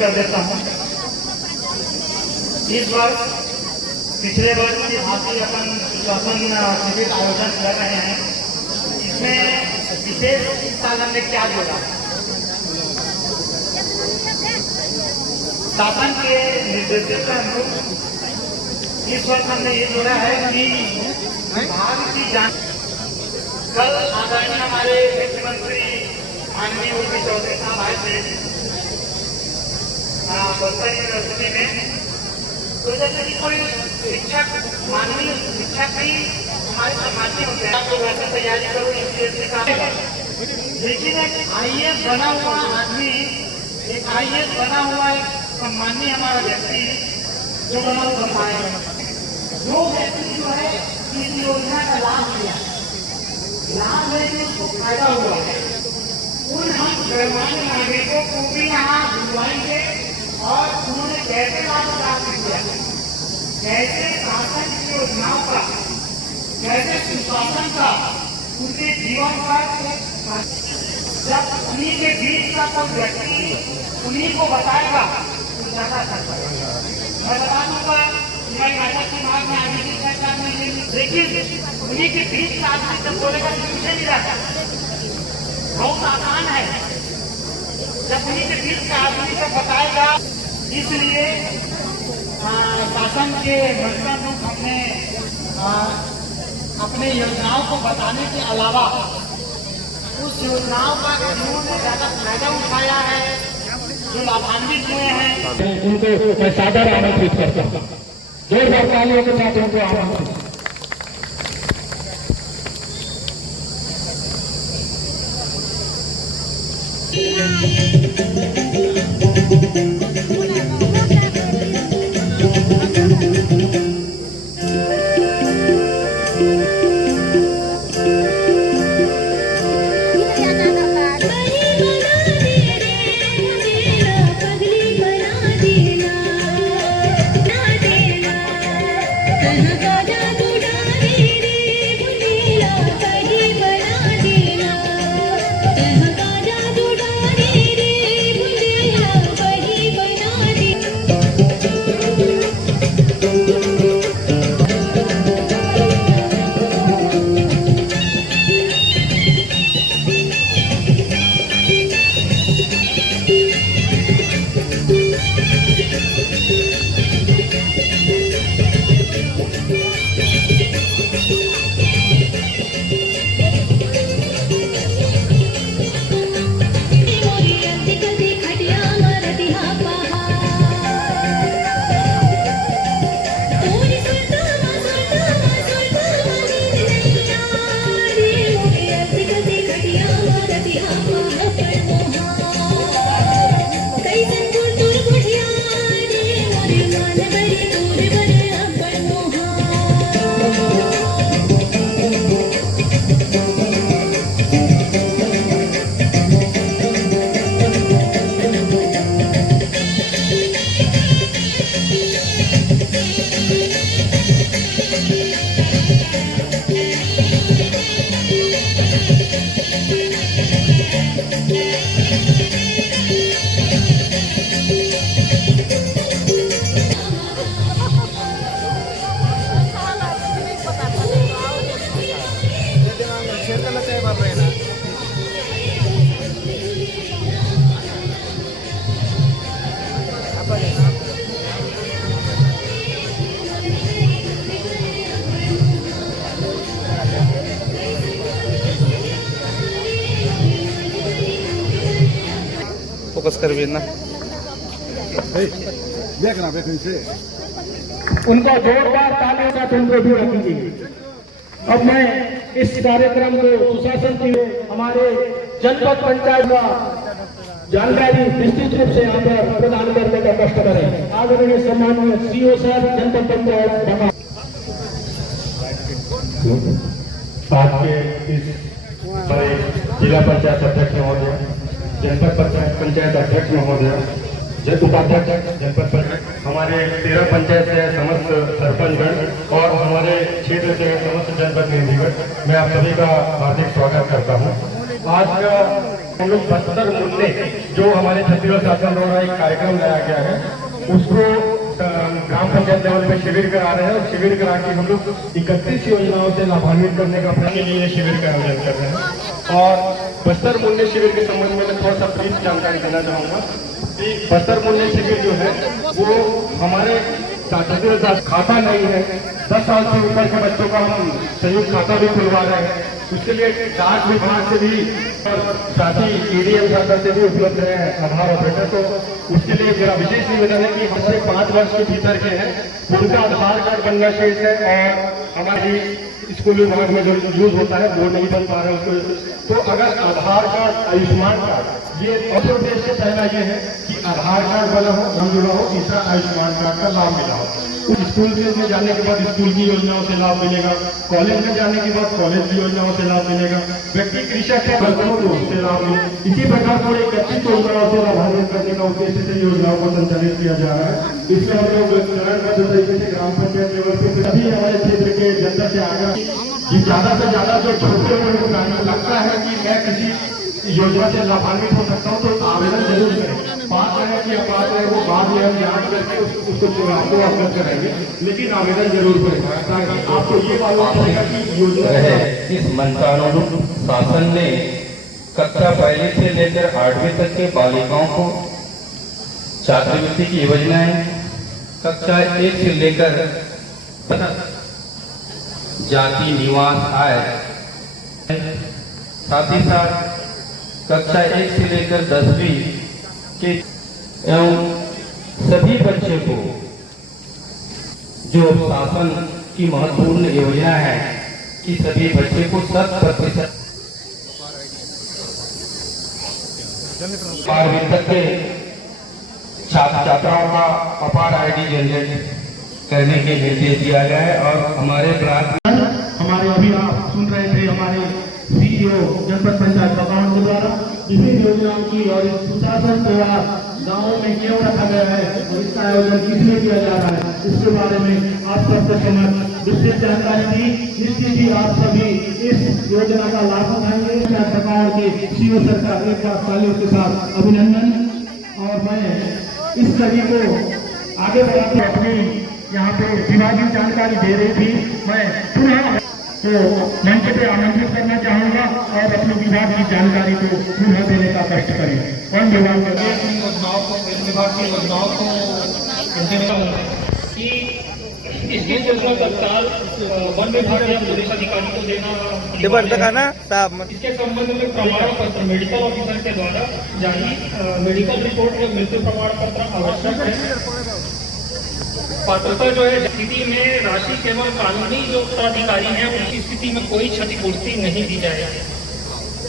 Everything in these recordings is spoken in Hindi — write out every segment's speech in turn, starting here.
कर देता हूँ। इस वर्ष पिछले वर्ष की भांति अपन सुशासन शिविर आयोजन कर रहे हैं। इसमें विशेष इस साल हमने क्या जोड़ा, शासन के निर्देशों के अनुरूप इस वर्ष हमने ये जोड़ा है कि विभाग की जांच। कल आदरणीय हमारे मुख्यमंत्री माननीय योगी चौधरी साहब आए थे बस्तर यूनिवर्सिटी में। तो जैसे कि कोई शिक्षक, माननीय शिक्षक भी हमारे सम्मानित होते हैं, तो वैसे तैयारी करो यूपीएससी का। लेकिन एक आईएएस बना हुआ आदमी, एक आईएएस बना हुआ एक सम्मानीय हमारा व्यक्ति जो बना हुआ पाएगा, जो व्यक्ति जो है इस योजना का लाभ लिया, लाभ लेने उसको फायदा हुआ है, उन हम गणमान्य नागरिकों को भी यहाँ बुलवाएंगे और उन्होंने कैसे लाभ प्राप्त किया, कैसे शासन की योजनाओं का, कैसे सुशासन का उनके जीवन पर जब उन्हीं के बीच का कोई व्यक्ति उन्हीं को बताएगा तो ज्यादा असर पड़ेगा। मैं बता दूंगा हमारी नाटक की मार्ग में आगे की चर्चा में, लेकिन उन्हीं के बीच का आदमी जब बोलेगा तो पीछे नहीं रहता, बहुत आसान है जब उन्हीं के बीच का आदमी जब बताएगा। इसलिए शासन के मंत्रियों को हमने अपने योजनाओं को बताने के अलावा उस योजनाओं का जिन्होंने ज्यादा फायदा उठाया है, जो लाभान्वित हुए हैं, उनको मैं सादर आमंत्रित करता हूँ। जोरदार तालियों के साथ उनको आमंत्रित। फोकस कर भी ना देखना से उनका जोरदार तालियों का उनको भी रखेंगे। अब मैं इस कार्यक्रम को सुशासन की हमारे जनपद पंचायत का जानकारी निश्चित रूप से यहाँ पर प्रदान करने का कष्ट करें। आदरणीय सम्माननीय सीओ सर, जनपद पंचायत आज के इस बड़े जिला पंचायत अध्यक्ष महोदय, जनपद पंचायत अध्यक्ष महोदय, उपाध्यक्ष जनपद पंचायत, हमारे 13 पंचायत से समस्त सरपंचगण और हमारे क्षेत्र से समस्त जनप्रतिनिधिगण, मैं आप सभी का हार्दिक स्वागत करता हूं। आज का हम लोग बस्तर मुन्ने जो हमारे छत्तीसगढ़ शासन द्वारा एक कार्यक्रम लाया गया है उसको ग्राम पंचायत लेवल पे शिविर करा रहे हैं और शिविर करा के हम लोग 31 योजनाओं से लाभान्वित करने का प्रयास के लिए शिविर का आयोजन कर रहे हैं। और बस्तर मुन्ने शिविर के संबंध में मैं थोड़ा सा ब्रीफ जानकारी देना चाहूँगा कि बस्तर मुन्ने शिविर जो है वो हमारे छत्तीसगढ़ खाता नहीं है, 10 साल से ऊपर के बच्चों का हम संयुक्त खाता भी खुलवा रहे हैं। उसके लिए डाक विभाग से भी साथ ही EDM शाखा से भी उपलब्ध है आधार ऑपरेटर। तो उसके लिए मेरा विशेष निवेदन है कि हमसे 5 वर्ष के भीतर के हैं उनका आधार कार्ड बनना शेष है और हमारी स्कूल विभाग में जो यूज होता है वो नहीं बन पा रहा है उसको। तो अगर आधार कार्ड, आयुष्मान कार्ड, ये और उद्देश्य पहला ये है कि आधार कार्ड बना हो, नाम जुड़ा हो, तीसरा आयुष्मान कार्ड का लाभ मिला हो। स्कूल में जाने के बाद स्कूल की योजनाओं से लाभ मिलेगा, कॉलेज में जाने के बाद कॉलेज की योजनाओं से लाभ मिलेगा, व्यक्ति कृषक है बर्तनों को उससे लाभ मिले। इसी प्रकार पूरे 31 योजनाओं से लाभान्वित करने का उद्देश्य से योजनाओं को संचालित किया जा रहा है। इसमें हम लोग चरणबद्ध तरीके से ग्राम पंचायत लेवल पे सभी हमारे क्षेत्र के जनता से आग्रह कि ज्यादा से ज्यादा जो छोटे लोगों को लगता है कि मैं किसी योजना से लाभान्वित हो सकता हूँ तो आवेदन जरूर करें। बात है कि अपात्र है वो बाद में हम जांच करके उसको चुनाव को अवगत कराएंगे, लेकिन आवेदन जरूर करें ताकि आपको ये मालूम चलेगा कि योजना। इस मंत्रानुरूप शासन ने कक्षा 1 से लेकर 8वीं तक के बालिकाओं को छात्रवृत्ति की योजनाएं, कक्षा 1 से लेकर जाति, निवास, आय, साथ ही साथ कक्षा 1 से लेकर 10वीं के एवं सभी बच्चे को जो शासन की महत्वपूर्ण योजना है कि सभी बच्चे को 100% 12वीं तक के छात्र छात्राओं का अपार ID जनरेट करने के निर्देश दिया गया है। और हमारे ब्लॉक हमारे अभी आप सुन रहे थे हमारे CEO जनपद पंचायत प्रधान के द्वारा विभिन्न योजनाओं की और इस सुशासन द्वारा गाँव में क्यों रखा गया है और इसका आयोजन किसलिए किया जा रहा है इसके बारे में आप सबसे समझ विस्तृत जानकारी दी, जिसकी भी आप सभी इस योजना का लाभ उठाएंगे। सरकार के CEO सर का एक बार तालियों के साथ अभिनंदन। और मैं इस सभी को आगे बढ़ाते अपनी यहाँ पे विभागीय जानकारी दे रही थी, मैं पुनः तो मंच पे आमंत्रित करना चाहूँगा और अपने विभाग की जानकारी को पुनः देने का कष्ट करें। वन विभाग योजनाओं को, वन विभाग की योजनाओं को कि इसकी योजना तत्काल वन विभाग या पुलिस अधिकारी को देना। इसके संबंध में प्रमाण पत्र मेडिकल ऑफिसर के द्वारा जारी मेडिकल रिपोर्ट या मृत्यु प्रमाण पत्र आवश्यक है। पात्रता जो है स्थिति में राशि केवल कानूनी जो उत्तराधिकारी हैं उनकी स्थिति में कोई क्षतिपूर्ति नहीं दी जाएगी।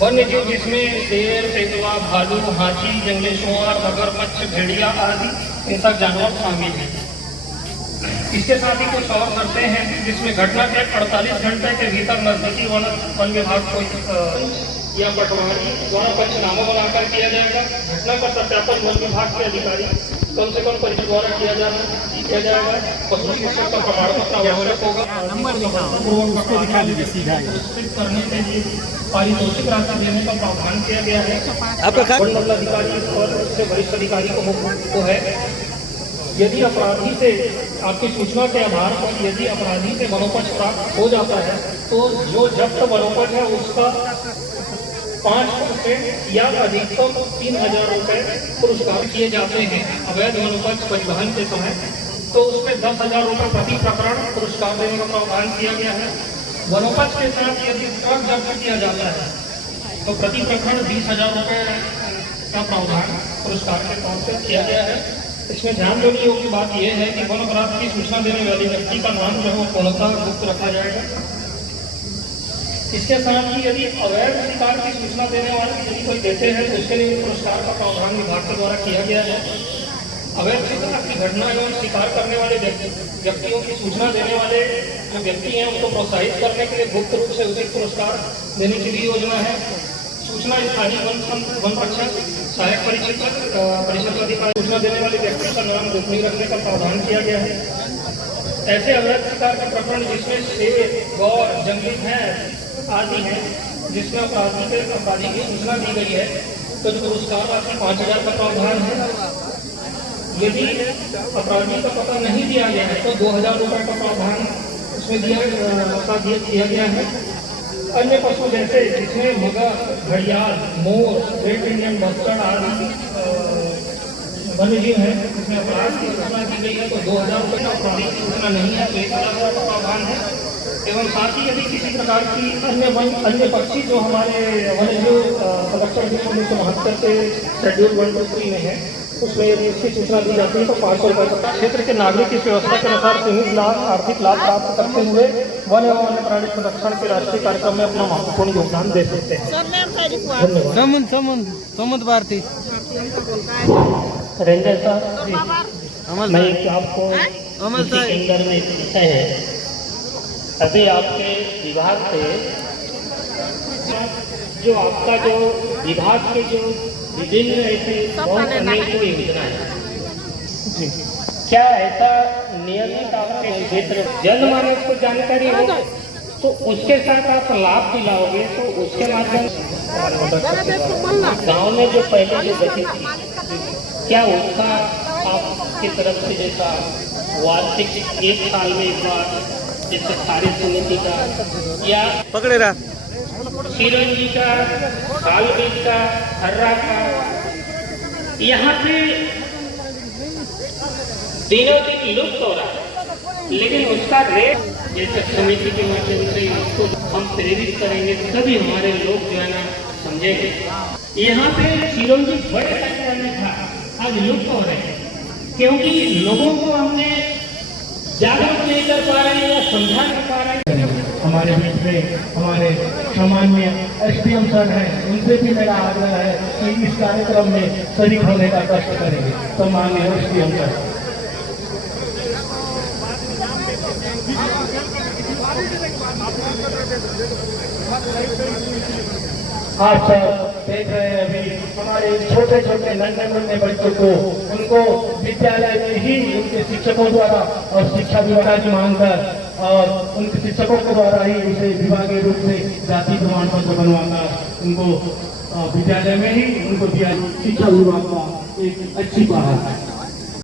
वन्य जीव जिसमें शेर, तेंदुआ, भालू, हाथी, जंगली सुअर, मगरमच्छ, भेड़िया आदि हिंसक जानवर शामिल हैं। इसके साथ ही कुछ और शर्तें हैं जिसमें घटना के 48 घंटे के भीतर नजदीकी वन विभाग को या पटवारी द्वारा पंचनामा बनाकर किया जाएगा। घटना का सत्यापन वन विभाग के अधिकारी कम से कम परिचय द्वारा किया जाएगा। पशु चिकित्सक का प्रमाण पत्र आवश्यक होगा। करने के लिए पारितोषिक राशि देने का प्रावधान किया गया है। मंडल अधिकारी और उससे वरिष्ठ अधिकारी को है। यदि अपराधी से आपकी सूचना के आधार पर यदि अपराधी से वनोपज प्राप्त हो जाता है तो जो जब्त वनोपज है उसका 5% या अधिकतम 3,000 रुपए पुरस्कार किए जाते हैं। अवैध वनोपज परिवहन के समय तो उसमें 10,000 रुपए प्रति प्रकरण पुरस्कार देने का प्रावधान किया गया है। वनोपज के साथ यदि ट्रक जब्त किया जाता है तो प्रति प्रकरण 20,000 रुपए का प्रावधान पुरस्कार के तौर पर किया गया है। इसमें ध्यान देने योग्य बात यह है कि वन अपराध की सूचना देने वाले व्यक्ति का नाम जो है वो पूर्णतः गुप्त रखा जाएगा। इसके साथ ही यदि अवैध शिकार की सूचना देने वाले यदि कोई देते हैं तो उसके लिए पुरस्कार का प्रावधान विभाग के द्वारा किया गया है। अवैध शिकार की घटना एवं शिकार करने वाले व्यक्तियों की सूचना देने वाले जो व्यक्ति हैं उनको प्रोत्साहित करने के लिए गुप्त रूप से उचित पुरस्कार देने की भी योजना है। सूचना स्थानीय वन रक्षक, सहायक परिषद अधिकारी सूचना देने वाले व्यक्ति का नाम गोपनीय रखने का प्रावधान किया गया है। ऐसे अवैध शिकार के प्रकरण जिसमें शेर, गौर, जंगली भैंस आदि हैं जिसमें अपराधी की सूचना दी गई है तो जो पुरस्कार राशि 5,000 का प्रावधान है। यदि अपराधी का पता नहीं दिया गया है तो 2,000 रुपये का प्रावधान उसमें दिया गया है। अन्य पशु जैसे जिसमें मगर, घड़ियाल, मोर, ग्रेट इंडियन बस्टर्ड आदि वन्यजीव है उसमें अपराध की सूचना की गई है तो 2,000 रुपये का अपराधी की सूचना नहीं है तो 1,000 रुपये का प्रावधान है। एवं साथ ही यदि किसी प्रकार की अन्य पक्षी जो हमारे वन्यजीव संरक्षण के 1972 के शेड्यूल 1 to 3 में है उसमें यदि इसकी सूचना दी जाती है तो 500 रुपये का। क्षेत्र के नागरिक इस व्यवस्था के अनुसार सीमित लाभ आर्थिक लाभ प्राप्त करते हुए वन एवं वन्य प्राणी संरक्षण के राष्ट्रीय कार्यक्रम में अपना महत्वपूर्ण योगदान दे सकते हैं। धन्यवाद। समुद्र भारती रेंजर साहब, मैं आपको केंद्र में पूछा है, अभी आपके विभाग से जो आपका जो विभाग के जो विभिन्न ऐसे बहुत अनेक योजना है, क्या ऐसा नियमित आपके क्षेत्र जनमानस को जानकारी हो तो उसके साथ आप लाभ दिलाओगे तो उसके माध्यम गांव में जो पहले जो गति थी क्या उसका आपकी तरफ से जैसा वार्षिक 1 साल में एक बार जैसे कार्य समिति का या पकड़े रहा चिरंजी का, खालबीज का, हर्रा का, यहाँ पे दिनों दिन लुप्त हो रहा है, लेकिन उसका रेट जैसे समिति के माध्यम से उसको हम प्रेरित करेंगे तभी हमारे लोग जो है ना समझेंगे। यहाँ पे चिरंजी बड़े संख्या में था, आज लुप्त हो रहे हैं क्योंकि लोगों को हमने जागरूक नहीं कर पा रहे हैं या समझा नहीं पा रहे हैं। हमारे बीच में हमारे सामान्य एसडीएम सर हैं, उनसे भी मेरा आग्रह है कि इस कार्यक्रम में शरीक होने का कष्ट करेंगे। सामान्य एसडीएम सर, आप सर देख रहे हैं अभी हमारे छोटे छोटे नन्हे मुन्ने बच्चों को उनको विद्यालय में ही उनके शिक्षकों द्वारा और शिक्षा विभाग की मांग कर और उनके शिक्षकों के द्वारा ही उसे विभागीय रूप से जाति प्रमाण पत्र बनवाकर उनको विद्यालय में ही उनको दिया। शिक्षा विभाग का एक अच्छी पहल है।